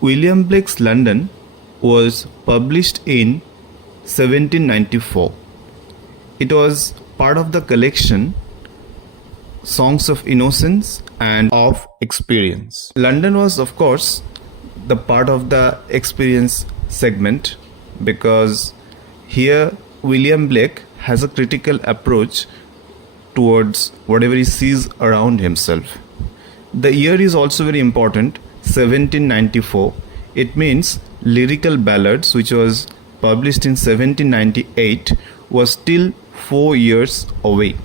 William Blake's London was published in 1794. It was part of the collection Songs of Innocence and of Experience. London was, of course, the part of the experience segment, because here William Blake has a critical approach towards whatever he sees around himself. The year is also very important, 1794. It means Lyrical Ballads, which was published in 1798, was still 4 years away.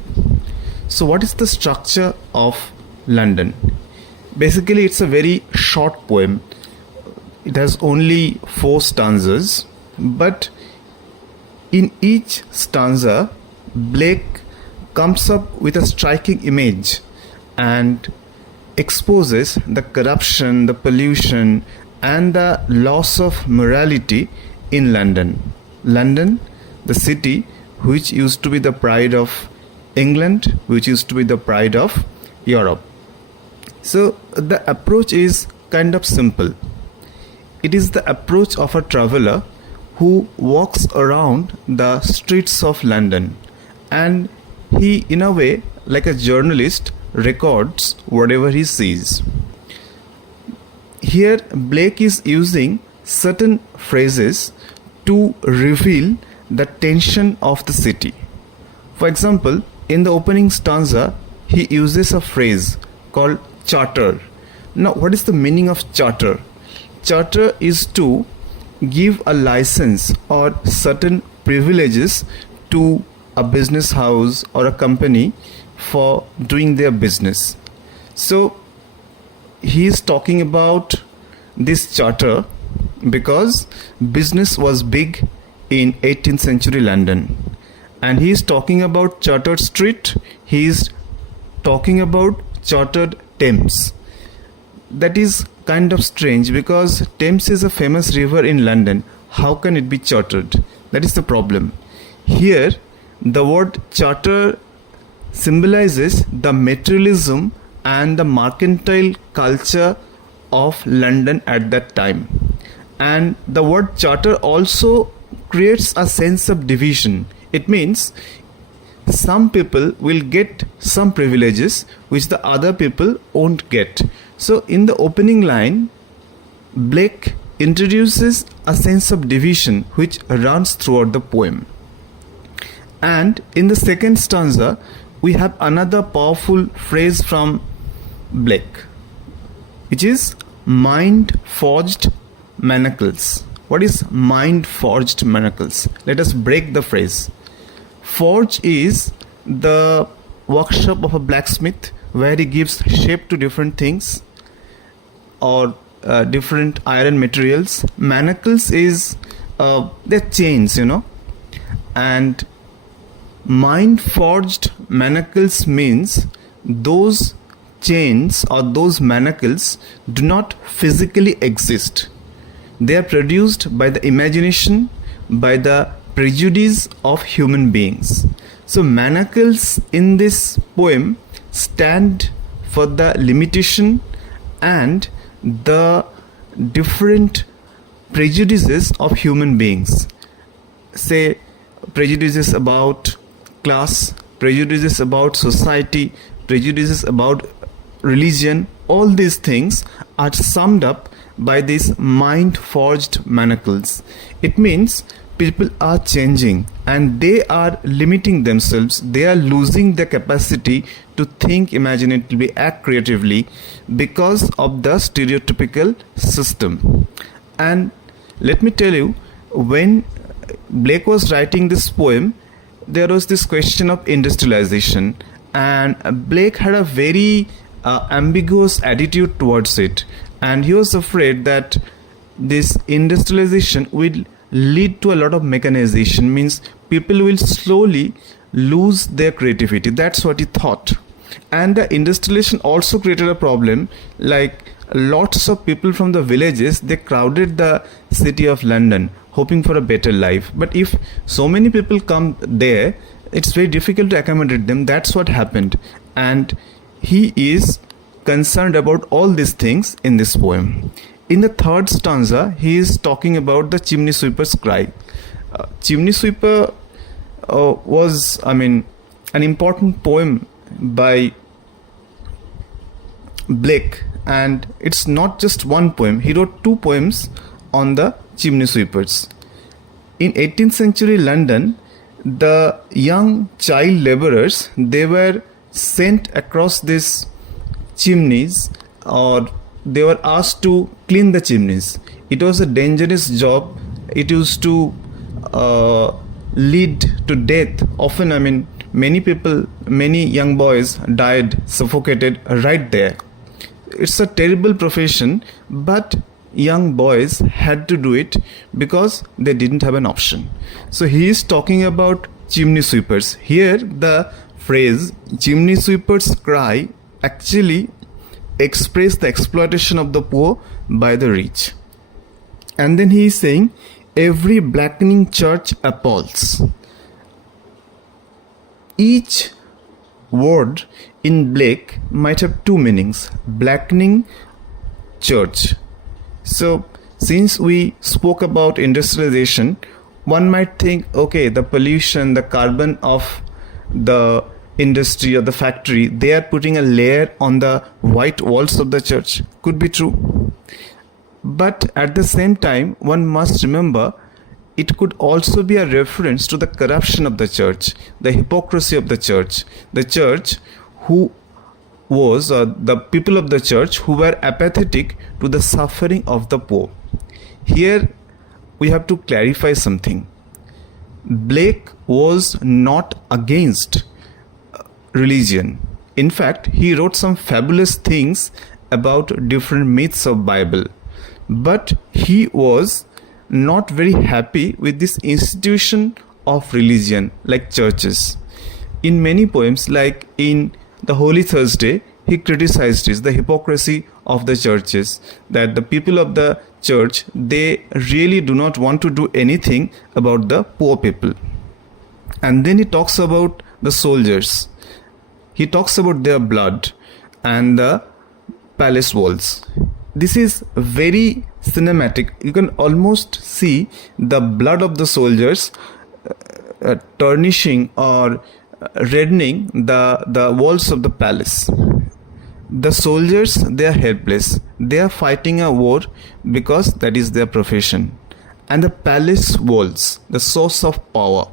So what is the structure of London? Basically, it's a very short poem. It has only 4 stanzas, but in each stanza, Blake comes up with a striking image and exposes the corruption, the pollution, and the loss of morality in London. London, the city which used to be the pride of England, which used to be the pride of Europe. So the approach is kind of simple. It is the approach of a traveler who walks around the streets of London, and he, in a way, like a journalist, records whatever he sees. Here Blake is using certain phrases to reveal the tension of the city. For example, in the opening stanza, he uses a phrase called charter. Now, what is the meaning of charter? Charter is to give a license or certain privileges to a business house or a company for doing their business. So he is talking about this charter because business was big in 18th century London, and he is talking about chartered street. He is talking about chartered Thames. That is kind of strange, because Thames is a famous river in London. How can it be chartered? That is the problem. Here the word charter symbolizes the materialism and the mercantile culture of London at that time. And the word charter also creates a sense of division. It means some people will get some privileges which the other people won't get. So in the opening line, Blake introduces a sense of division which runs throughout the poem. And in the second stanza, we have another powerful phrase from Blake, which is mind-forged manacles. What is mind-forged manacles? Let us break the phrase. Forge is the workshop of a blacksmith where he gives shape to different things or different iron materials. Manacles is they're chains, and mind-forged manacles means those chains or those manacles do not physically exist. They are produced by the imagination, by the prejudice of human beings. So manacles in this poem stand for the limitation and the different prejudices of human beings. Say prejudices about class, prejudices about society, prejudices about religion. All these things are summed up by these mind-forged manacles. It means people are changing and they are limiting themselves. They are losing their capacity to think imaginatively, act creatively because of the stereotypical system. And let me tell you, when Blake was writing this poem, there was this question of industrialization, and Blake had a very ambiguous attitude towards it, and he was afraid that this industrialization will lead to a lot of mechanization, means people will slowly lose their creativity. That's what he thought. And the industrialization also created a problem, like lots of people from the villages, they crowded the city of London hoping for a better life. But if so many people come there, it's very difficult to accommodate them. That's what happened. And he is concerned about all these things in this poem. In the third stanza, he is talking about the chimney sweeper's cry. Chimney sweeper was, an important poem by Blake, and it's not just one poem. He wrote two poems on the chimney sweepers. In 18th century London, the young child laborers, they were sent across these chimneys, or they were asked to clean the chimneys. It was a dangerous job. It used to lead to death. Often, many young boys died suffocated right there. It's a terrible profession, but young boys had to do it because they didn't have an option. So he is talking about chimney sweepers. Here the phrase chimney sweepers cry actually express the exploitation of the poor by the rich. And then he is saying every blackening church appalls. Each word in Blake might have two meanings: blackening, church. So since we spoke about industrialization, one might think, okay, the pollution, the carbon of the industry or the factory, they are putting a layer on the white walls of the church. Could be true. But at the same time, one must remember it could also be a reference to the corruption of the church, the hypocrisy of the church who was, the people of the church who were apathetic to the suffering of the poor. Here we have to clarify something. Blake was not against religion. In fact, he wrote some fabulous things about different myths of Bible. But he was not very happy with this institution of religion like churches. In many poems, like in the Holy Thursday, he criticized the hypocrisy of the churches, that the people of the church, they really do not want to do anything about the poor people. And then he talks about the soldiers. He talks about their blood and the palace walls. This is very cinematic. You can almost see the blood of the soldiers tarnishing or reddening the walls of the palace. The soldiers, they are helpless. They are fighting a war because that is their profession. And the palace walls, the source of power.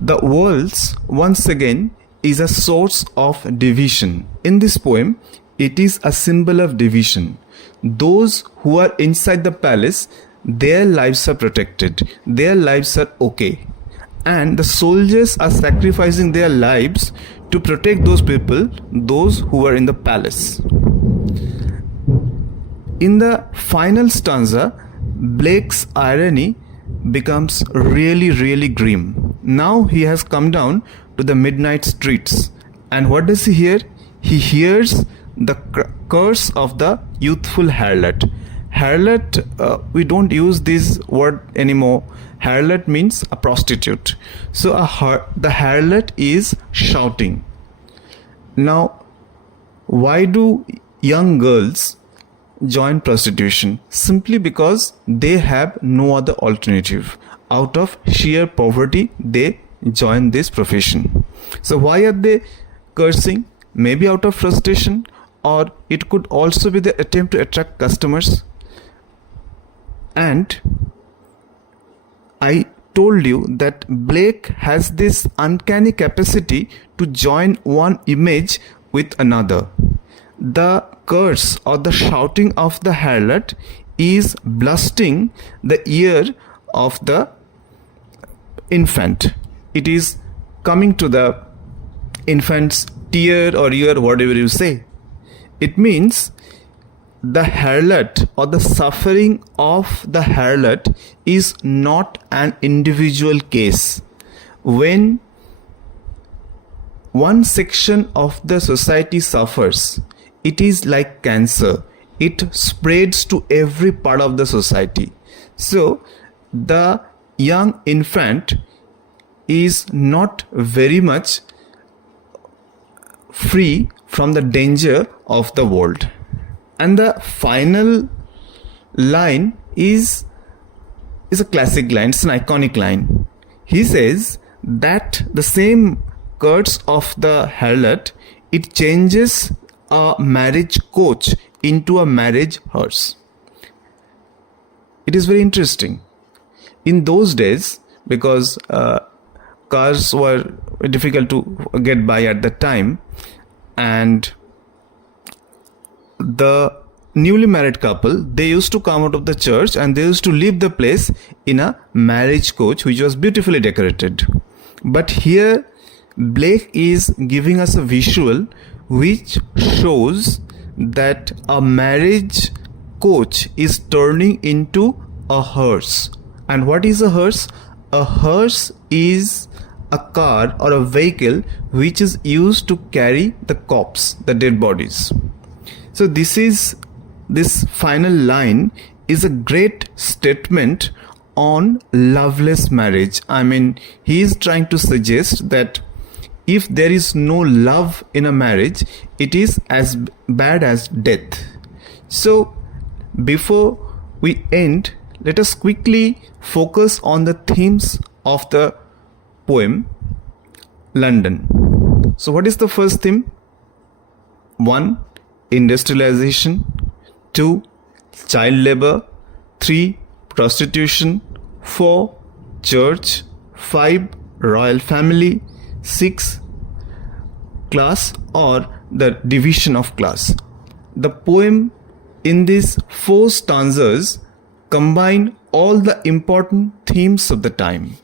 The walls, once again, is a source of division. In this poem, it is a symbol of division. Those who are inside the palace, their lives are protected. Their lives are okay. And the soldiers are sacrificing their lives to protect those people, those who are in the palace. In the final stanza, Blake's irony becomes really, really grim. Now he has come down to the midnight streets. And what does he hear? He hears the curse of the youthful harlot. Harlot, we don't use this word anymore. Harlot means a prostitute. So the harlot is shouting. Now, why do young girls join prostitution? Simply because they have no other alternative. Out of sheer poverty, they join this profession. So why are they cursing? Maybe out of frustration, or it could also be the attempt to attract customers. And I told you that Blake has this uncanny capacity to join one image with another. The curse or the shouting of the harlot is blasting the ear of the infant. It is coming to the infant's ear or ear, whatever you say. It means the harlot or the suffering of the harlot is not an individual case. When one section of the society suffers, it is like cancer. It spreads to every part of the society. So the young infant is not very much free from the danger of the world. And the final line is a classic line, it's an iconic line. He says that the same curse of the harlot, it changes a marriage coach into a marriage hearse. It is very interesting. In those days, because cars were difficult to get by at that time, and the newly married couple, they used to come out of the church and they used to leave the place in a marriage coach which was beautifully decorated. But here Blake is giving us a visual which shows that a marriage coach is turning into a hearse. And what is a hearse? A hearse is a car or a vehicle which is used to carry the corpse, the dead bodies. So this final line is a great statement on loveless marriage. I mean, he is trying to suggest that if there is no love in a marriage, it is as bad as death. So before we end, let us quickly focus on the themes of the poem London. So what is the first theme? 1. Industrialization. 2. Child labor. 3. Prostitution. 4. Church. 5. Royal family. 6. Class or the division of class. The poem in these 4 stanzas combine all the important themes of the time.